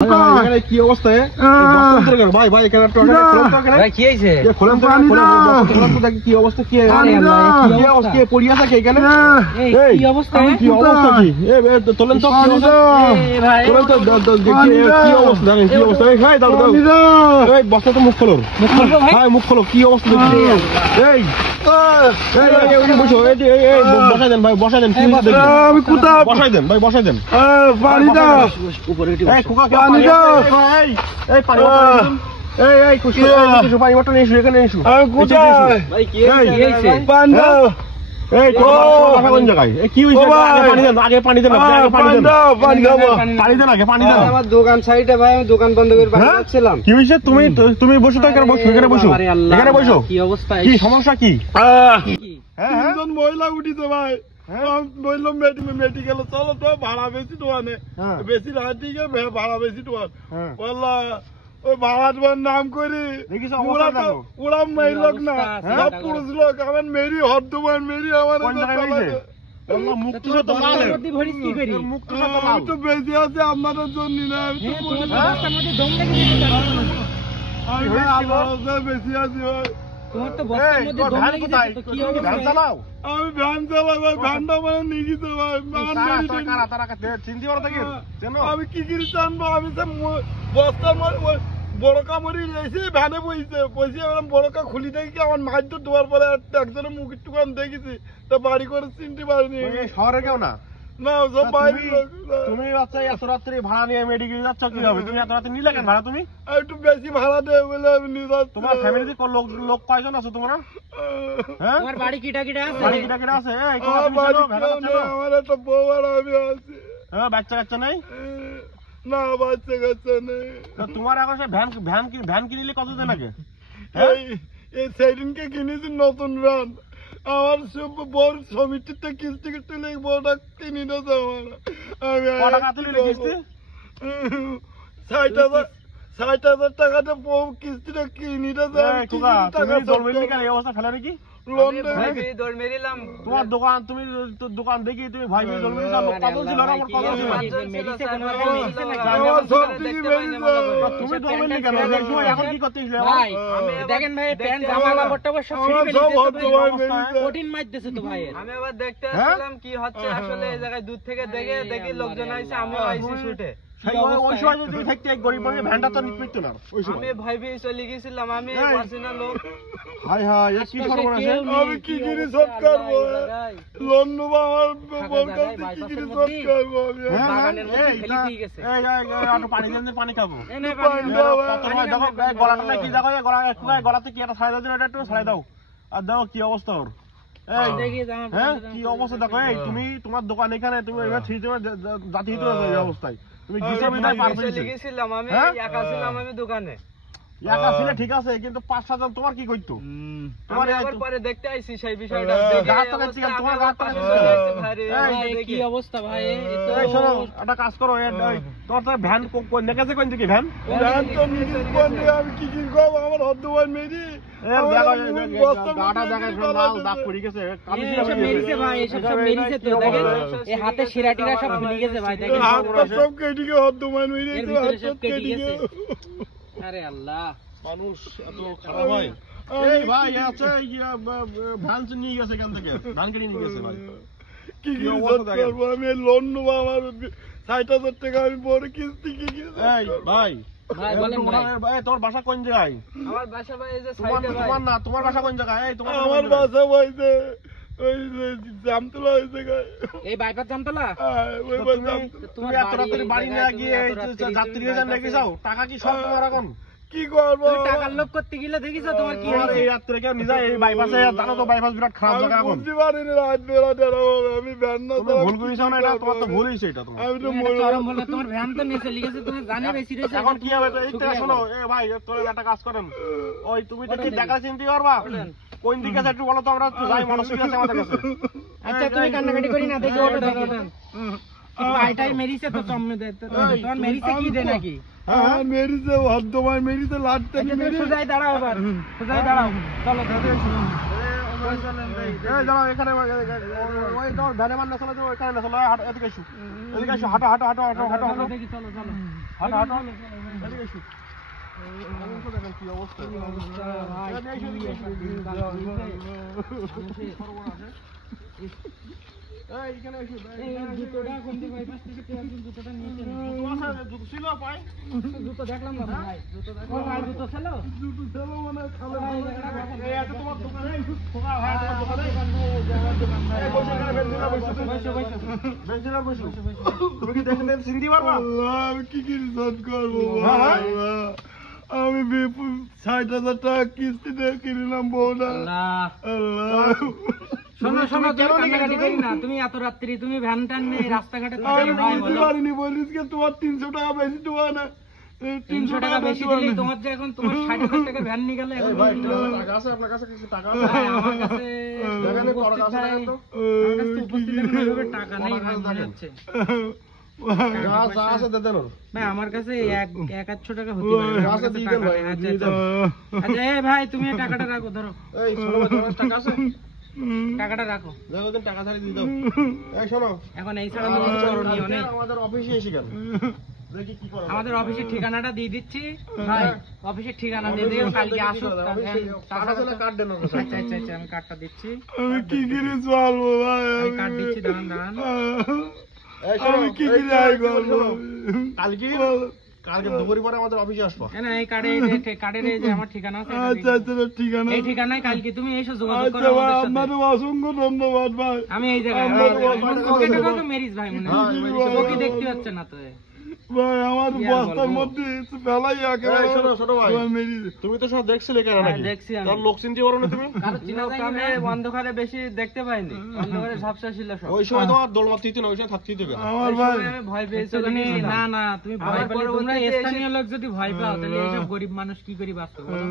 কি অবস্থা ভাই ভাই কি অবস্থা কি পড়িয়া থাকে এখানে কি অবস্থা কি তোলেন তো কি অবস্থা কি অবস্থা বস্তা তো মুখ খোলো ভাই মুখ খোলো কি অবস্থা এই বসো বসাই দেন ভাই বসাই দেন বসাই দেন ভাই বসাই দেন পানি দাও উপরে পানি দাও এই পানি এই খুশি পানি বটল নিয়ে এসো এখানে এসো ভাই কি হয়েছে পানি দাও এই তো বাসা কোন জায়গায় কি হইছে পানি দেন আগে পানি দেন আগে পানি দেন পানি খাবো পানি দেন আগে পানি দেন আমার দোকান সাইডে ভাই আমি দোকান বন্ধ করে বাইরে যাচ্ছিলাম কি হইছে তুমি বসো তো এখানে বসো এখানে বসো এখানে বসো কি অবস্থা কি সমস্যা কি তিনজন মহিলা উঠিছে ভাই বললাম মেডিকেল চলো তো ভাড়া বেশি দোয়ানে বেশি রাত দিকে ভাড়া বেশি দোয়ান বললা ওই ভাড়া দোয়ার নাম করি ওরা মেয়ে লোক না সব পুরুষ লোক আমার মেরি হদ্দমান মেরি আমার তো বেশি আছে আপনাদের জন্য না বেশি আছি ভাই আমি ভ্যান চালাই ভাই ভ্যানটা মানে নিয়ে গেছে ভাই আমি কি করে জানবো আমি বস্তার বড়কা মরি এসে ভ্যানে বইছে বড়কা খুলি দেখি আমার মাছ তো ধোয়ার পরে একজনের মুখের টুকান দেখেছি তা বাড়ি করে চিনতে পারিনি শহরে কেউ না না সব বাইরে তুমি আচ্ছা এত রাত্রে ভাড়া নিয়ে মেডিকেল যাচ্ছ কি হবে তুমি এত রাত্রে নিলে কেন ভাড়া তুমি একটু বেশি ভাড়া দেবে বলে আমি নিয়ে যাচ্ছি তোমার ফ্যামিলিতে লোক কয়জন আছো তোমরা হ্যাঁ তোমার বাড়ি কিটা কিটা আছে বাড়ি কিটা কিটা আছে এই কোন আমার একটা বউ আর আমি আছি হ্যাঁ বাচ্চা কাচ্চা নেই না বাচ্চা কাচ্চা নেই তোমার এখন সে ভ্যান কিনলে কত দেন আগে এই সেদিনকে কিনেছি নতুন ভ্যান আমার সব বড় সমিতিটা কিস্তি তুলে বড়টা কিনে নিয়েছে আমার টাকা তুলে কিস্তি ৬০,০০০ টাকাতে কিস্তিটা কিনে নিয়েছে অবস্থা ফেলে নাকি তোমার দোকান তুমি দোকান দেখি তুমি ভাই কত ছিল তুমি এখন কি করতে দেখেন ভাই প্যান্ট জামা কাপড়টা কঠিন মাইর দিছে তো ভাই আমি আবার দেখতে আসলাম কি হচ্ছে আসলে এই জায়গায় দূর থেকে দেখি লোকজন আইছে আমি আইছি শুটে আমি ভাইবে চলে গেছিলাম আমি পারছিনা লোক হাই হাই কি সর্বনাশ আমি কি করে শোধ করব লোন নেব আমার বলতে কি করে শোধ করব বাগানের মধ্যে ফেলে দিয়ে গেছে এই একটু পানি দেন পানি খাবো দেখো গলাটা কি জায়গা গলাতে কি একটা ছাড়াই দাও একটু ছাড়াই দাও আর দাও কি অবস্থা ওর এই দেখি কি অবস্থা দেখো এই তুমি তোমার দোকান এখানে তুমি এবার জাতি হিত এই অবস্থায় তুমি গিসে বিদায় পার হয়ে গেছিলাম আমি একা ছিলাম আমি দোকানে একা ছিল ঠিক আছে কিন্তু ৫-৭ জন তোমার কি কইতো তোমার আবার পরে দেখতে আইছি সেই বিষয়টা তোমার কি অবস্থা ভাই এই শোনো একটা কাজ করো তোমার তো ভ্যান কোন নেকাছে কোন দিকে ভ্যান তো নিজে কোন দিকে আমি কি করব আমার হদ্দওয়ান মেরি গাটা জায়গায় মাল দাগ পড়ে গেছে কামি সব মেরিছে ভাই এসব সব মেরিছে তো দেখেন এই হাতে শিরাটিরা সব ফুলে গেছে ভাই দেখেন হাতটা সব কেটে গেছে হদ্দওয়ান মেরি এর ভিতরে সব কেটে গেছে আরে আল্লাহ মানুষ এত খারাপ হয় এই ভাই আছে ভ্যান নিয়ে গেছে এখান থেকে ধান কেটে নিয়ে গেছে ভাই কি অবস্থা করব আমি লোন নেব আমার ৬০,০০০ টাকা আমি বড় কিস্তি কি এই ভাই ভাই বলেন ভাই তোর বাসা কোন জায়গায় আমার বাসা ভাই এই যে সাইডে ভাই তোমার না তোমার বাসা কোন জায়গায় এই তোমার আমার বাসা ভাই যে ওই জামতলা ওই জায়গায় এই বাইপাস জামতলা ওই তুমি এত রাতে বাড়ি নিয়ে গিয়ে যাত্রী এজেন রেখে যাও টাকা কি সব তোমার এখন কি করব টাকার লোভ করতে গেলে দেখিছো তোমার কি হয় এই রাতে কেউ নিজে এই বাইপাসে জানো তো বাইপাস বিরাট খারাপ জায়গা এখন বুঝতে পারিনি রাত বেলা দেরো আমি ভ্যান না তুমি ভুল করিছো না এটা তোমার তো ভুল হইছে এটা তোমার আমি তো চরম বলে তোমার ভ্যান তো নিচে লিখেছে তুমি জানি বেশি রইছে এখন কি হবে এইটা শোনো এই ভাই তোর একটা কাজ করেন ওই তুমি তো কি দেখা চিন্তা করবা কোন দিকে আছে একটু বলো তো আমরা যাই মানসিক আছে আমাদের কাছে আচ্ছা তুমি কান্নাকাটি করি না দেখি ওটা দেখি ভাইটাই মেরিছে তো সামনে দেখতে তোমার মেরিছে কি দে নাকি হ্যাঁ মেরিছে হদ্দমায় মেরিছে লাট থেকে মেরিছে সোজাই দাঁড়াও এবার সোজাই দাঁড়াও চলো দাদা দাঁড়াও এখানে ওই তোমার ভ্যানে মান না চলে যাও এখানে না চলো এদিকে এসো হাঁটো হাঁটো হাঁটো হাঁটো হাঁটো হাঁটো দেখি চলো চলো হাঁটো হাঁটো এদিকে এসো দেখেন কি অবস্থা জুতো দেখলাম না ভাই জুতো ছিল মানে তুমি কি দেখেন চিনতে পারবা কি কি করবো আমি ৬০,০০০ টাকা কিস্তিতে কিনলাম বউটা। শোনো শোনো কান্নাকাটি করি না, তুমি এত রাত্রি তুমি ভ্যান টান নেই রাস্তাঘাটে পারিনি বলিস কি তোমার ৩০০ টাকা বেশি দেবো না ৩০০ টাকা বেশি দিলেই তোমার যে এখন তোমার ৬০,০০০ টাকা ভ্যান নিয়ে গেলে টাকা আছে আপনার কাছে কিছু টাকা আছে? আমার কাছে টাকা নেই মনে হচ্ছে আমার কাছে ১-১০০ টাকা হতে পারে। আচ্ছা ভাই তুমি টাকাটা রাখো, ধরো টাকাটা রাখো, টাকা ছাড়ি দিয়ে দাও। শোনো এখন এই ছাড়া আমাদের অফিসে এসে গেল, আমাদের অফিসের ঠিকানাটা দিয়ে দিচ্ছি ভাই, অফিসের ঠিকানা দিয়ে দিও, কালকে আসো। আচ্ছা আচ্ছা আচ্ছা আমি কার্ডটা দিচ্ছি, আমি কি করে চলবো ভাই, আমি কার্ড দিচ্ছি, দাঁড়ান দাঁড়ান আমি কি করে আই করব কালকে দুপুর পরে আমাদের অফিসে আসবা। না এই কার্ডের এই যে আমার ঠিকানা আছে, আচ্ছা আচ্ছা ঠিকানা, এই ঠিকানায় কালকে তুমি এসে যোগাযোগ করো আমাদের সাথে। আপনাদের অসংখ্য ধন্যবাদ ভাই, আমি এই জায়গায় ওকে টাকা মেরিস ভাই মনে হয় ওকে দেখতে পাচ্ছেন না তো ভাই, আমার বস্তার মধ্যে ফেলাই একেবারে। শোনো শোনো ভাই, তুমি তো সব দেখছিলে কেন নাকি? দেখছি আমি, তার লোক চিনতে পারো না তুমি? কারণ চিনা যায় না, আমি অন্ধকারে বেশি দেখতে পাইনি, অন্ধকারে ঝাপসা ছিল সব। ওই সময় তোমার দোল মারতেই তো না, ওই সময় থাকতেই তো আমার ভাই আমি ভয় পেয়েছিল। না না তুমি ভয় পেলে, তোমরা স্থানীয় লোক যদি ভয় পাও তাহলে এইসব গরিব মানুষ কি করি বাঁচতে পারবে?